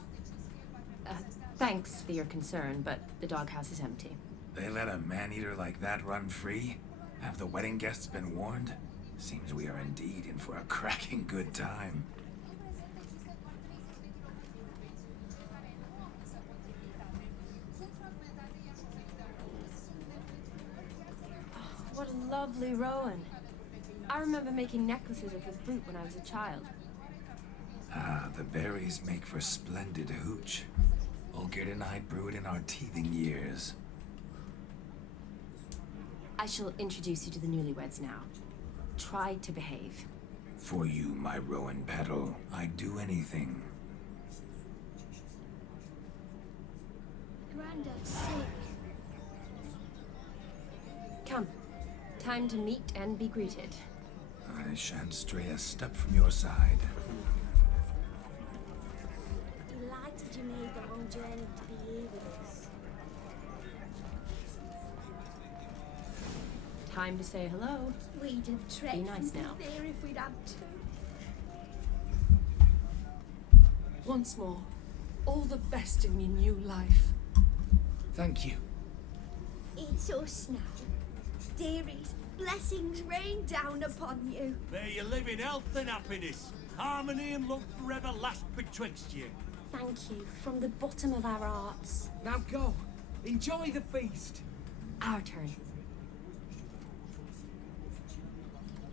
Thanks for your concern, but the doghouse is empty. They let a man-eater like that run free? Have the wedding guests been warned? Seems we are indeed in for a cracking good time. What a lovely rowan. I remember making necklaces of the fruit when I was a child. Ah, the berries make for splendid hooch. Olgierdonite brewed in our teething years. I shall introduce you to the newlyweds now. Try to behave. For you, my Rowan Petal, I'd do anything. Grandad's sick. Come. Time to meet and be greeted. I shan't stray a step from your side. Delighted you made the long journey to be here with us. Time to say hello. We'd have trekked Be nice from now. there if we'd had to. Once more, all the best in your new life. Thank you. It's us now. Dearies, blessings rain down upon you. May you live in health and happiness. Harmony and love forever last betwixt you. Thank you from the bottom of our hearts. Now go. Enjoy the feast. Our turn.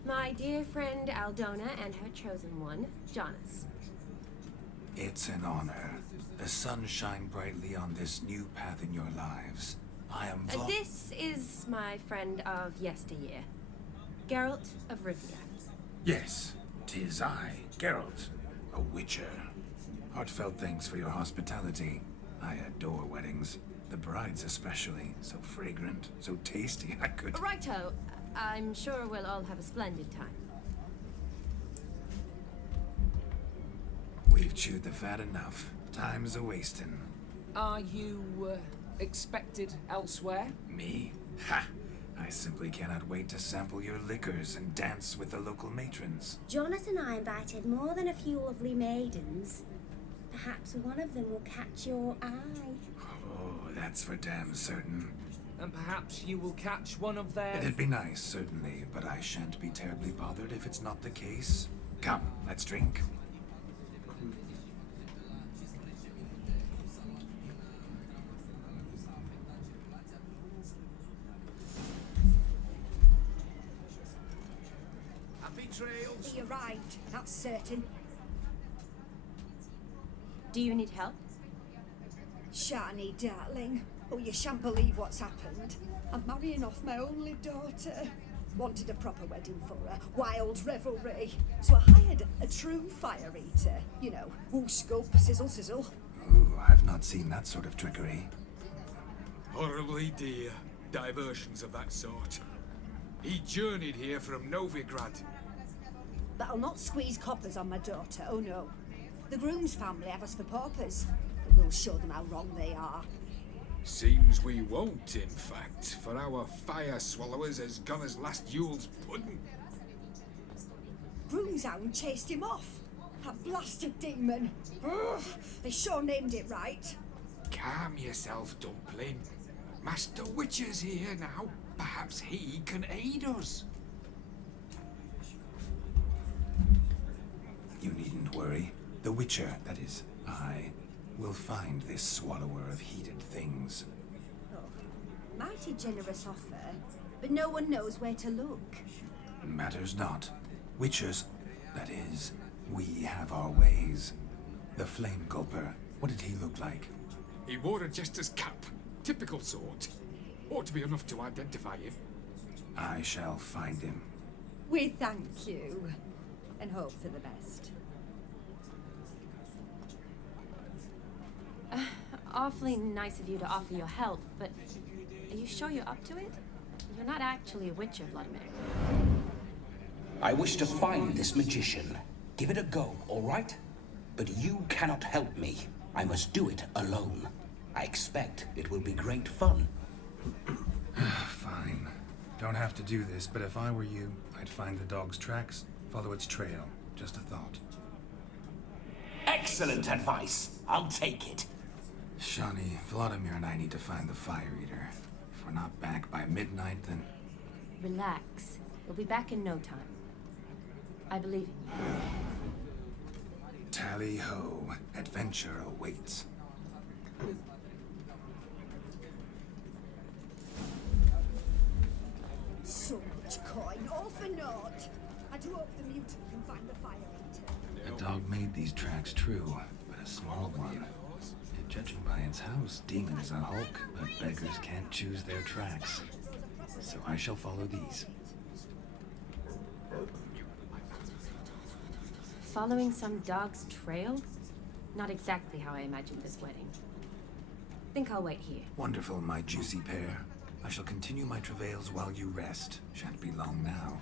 My dear friend Aldona and her chosen one, Jonas. It's an honor. The sun shine brightly on this new path in your lives. I am This is my friend of yesteryear, Geralt of Rivia. Yes, 'tis I, Geralt, a witcher. Heartfelt thanks for your hospitality. I adore weddings. The brides especially. So fragrant, so tasty, I could... Righto. I'm sure we'll all have a splendid time. We've chewed the fat enough. Time's a-wasting. Are you expected elsewhere? Me? Ha! I simply cannot wait to sample your liquors and dance with the local matrons. Jonas and I invited more than a few lovely maidens. Perhaps one of them will catch your eye. Oh, that's for damn certain. And perhaps you will catch one of their... It'd be nice, certainly, but I shan't be terribly bothered if it's not the case. Come, let's drink. Happy trails. He arrived, that's certain. Do you need help? Shani, darling. Oh, you shan't believe what's happened. I'm marrying off my only daughter. Wanted a proper wedding for her. Wild revelry. So I hired a true fire eater. You know, whoosh, scope, sizzle, sizzle. Ooh, I've not seen that sort of trickery. Horribly dear diversions of that sort. He journeyed here from Novigrad. But I'll not squeeze coppers on my daughter, oh no. The groom's family have us for paupers. But we'll show them how wrong they are. Seems we won't, in fact, for our fire swallowers as gone as last Yule's pudding. Groom's hound chased him off. That blasted demon. Ugh, they sure named it right. Calm yourself, Dumpling. Master Witcher's here now. Perhaps he can aid us. You needn't worry. The Witcher, that is, I, will find this swallower of heated things. Oh, mighty generous offer, but no one knows where to look. Matters not. Witchers, that is, we have our ways. The Flame Gulper, what did he look like? He wore a jester's cap. Typical sort. Ought to be enough to identify him. I shall find him. We thank you, and hope for the best. Awfully nice of you to offer your help, but are you sure you're up to it? You're not actually a witcher, Vladimir. I wish to find this magician. Give it a go, all right? But you cannot help me. I must do it alone. I expect it will be great fun. Fine. Don't have to do this, but if I were you, I'd find the dog's tracks, follow its trail. Just a thought. Excellent advice. I'll take it. Shani, Vladimir and I need to find the Fire Eater. If we're not back by midnight, then... Relax. We'll be back in no time. I believe in you. Tally-ho. Adventure awaits. So much coin, all for naught. I do hope the mutant can find the fire eater. The dog made these tracks true, but a small one. It Judging by its house, Demon is a hulk, but beggars can't choose their tracks. So I shall follow these. Following some dog's trail? Not exactly how I imagined this wedding. Think I'll wait here. Wonderful, my juicy pair. I shall continue my travails while you rest. Shan't be long now.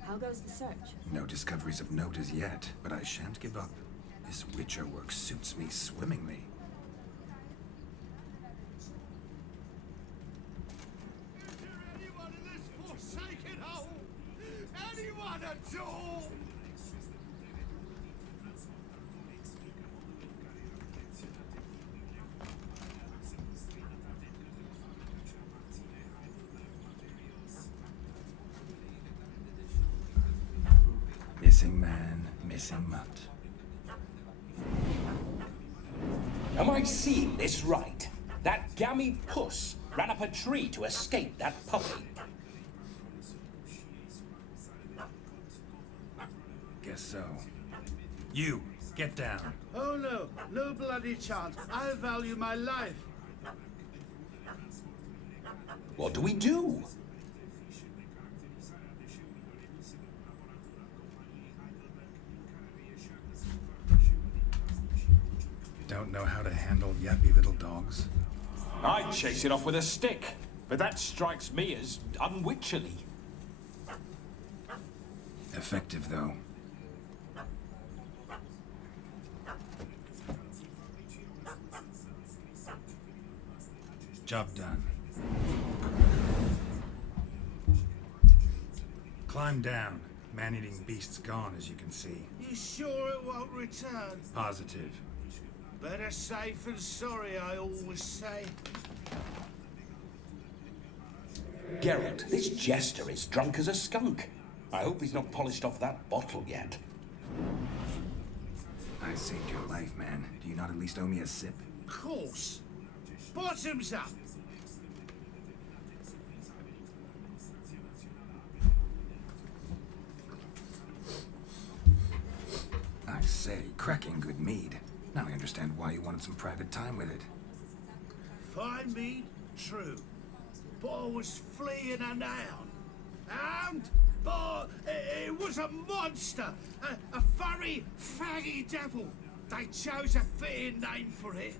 How goes the search? No discoveries of note as yet, but I shan't give up. This Witcher work suits me swimmingly. Anyone in this forsaken hole? Anyone at all? Missing man, missing mutt. Am I seeing this right? That gammy puss ran up a tree to escape that puppy. Guess so. You, get down. Oh no, no bloody chance. I value my life. What do we do? Don't know how to handle yappy little dogs? I'd chase it off with a stick, but that strikes me as unwitcherly. Effective, though. Job done. Climb down. Man-eating beast's gone, as you can see. You sure it won't return? Positive. Better safe than sorry, I always say. Geralt, this jester is drunk as a skunk. I hope he's not polished off that bottle yet. I saved your life, man. Do you not at least owe me a sip? Of course. Bottoms up. I say, cracking good mead. Now I understand why you wanted some private time with it. Fine mead, true. But I was fleeing an hound. Hound? But it was a monster. A furry, faggy devil. They chose a fitting name for it.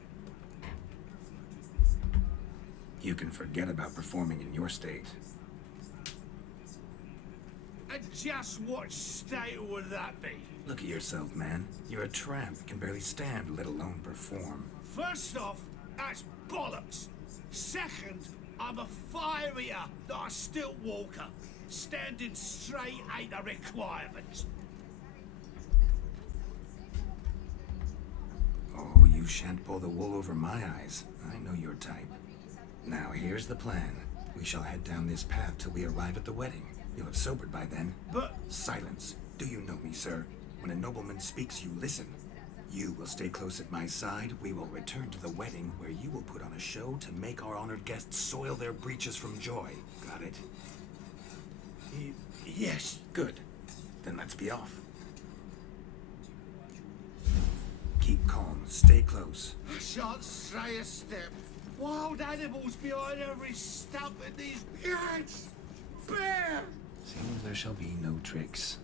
You can forget about performing in your state. And just what state would that be? Look at yourself, man. You're a tramp, can barely stand, let alone perform. First off, that's bollocks. Second, I'm a fire eater, not a stilt walker. Standing straight ain't a requirement. Oh, you shan't pull the wool over my eyes. I know your type. Now, here's the plan. We shall head down this path till we arrive at the wedding. You'll have sobered by then. But... Silence. Do you know me, sir? When a nobleman speaks, you listen. You will stay close at my side. We will return to the wedding, where you will put on a show to make our honored guests soil their breeches from joy. Got it? Yes. Good. Then let's be off. Keep calm. Stay close. I shan't stray a step. Wild animals behind every stump in these yards. Bear! Seems there shall be no tricks.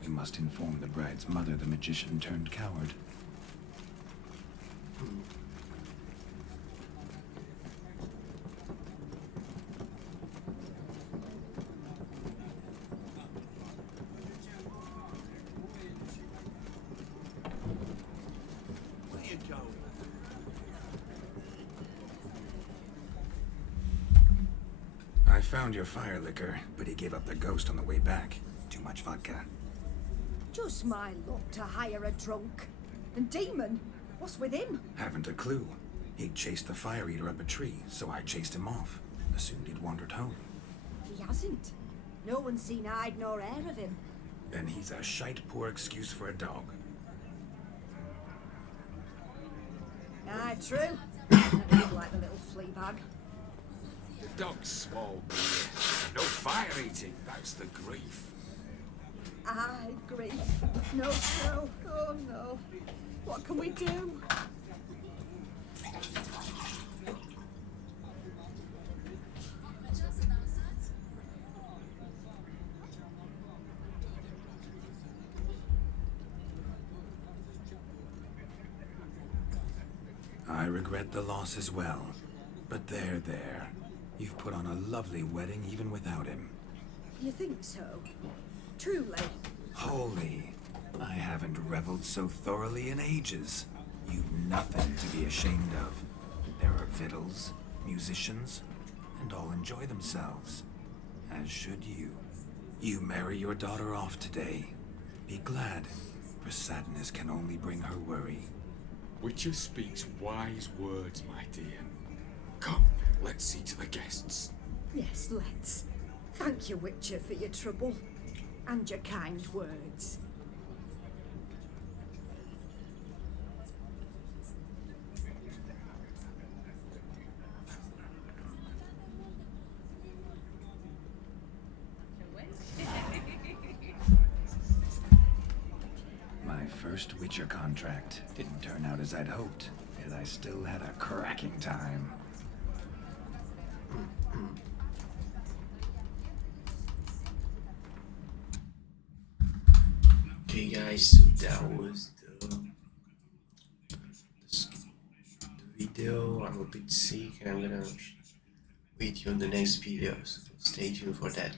We must inform the bride's mother the magician turned coward. Where you going? I found your fire liquor, but he gave up the ghost on the way back. Too much vodka. Just my luck to hire a drunk. And Demon, what's with him? Haven't a clue. He'd chased the fire eater up a tree, so I chased him off. Assumed he'd wandered home. He hasn't. No one's seen hide nor hair of him. Then he's a shite poor excuse for a dog. Aye, true. I do like the little flea bag. The dog's small, but no fire eating. That's the grief. Aye, grief. No snow. Oh no. What can we do? I regret the loss as well. But there. You've put on a lovely wedding even without him. You think so? Truly? Holy, I haven't reveled so thoroughly in ages. You've nothing to be ashamed of. There are victuals, musicians, and all enjoy themselves. As should you. You marry your daughter off today. Be glad, for sadness can only bring her worry. Witcher speaks wise words, my dear. Come, let's see to the guests. Yes, let's. Thank you, Witcher, for your trouble. And your kind words. My first Witcher contract didn't turn out as I'd hoped, yet I still had a cracking time. Okay guys, so that was the video. I'm a bit sick and I'm gonna wait you on the next video, so stay tuned for that.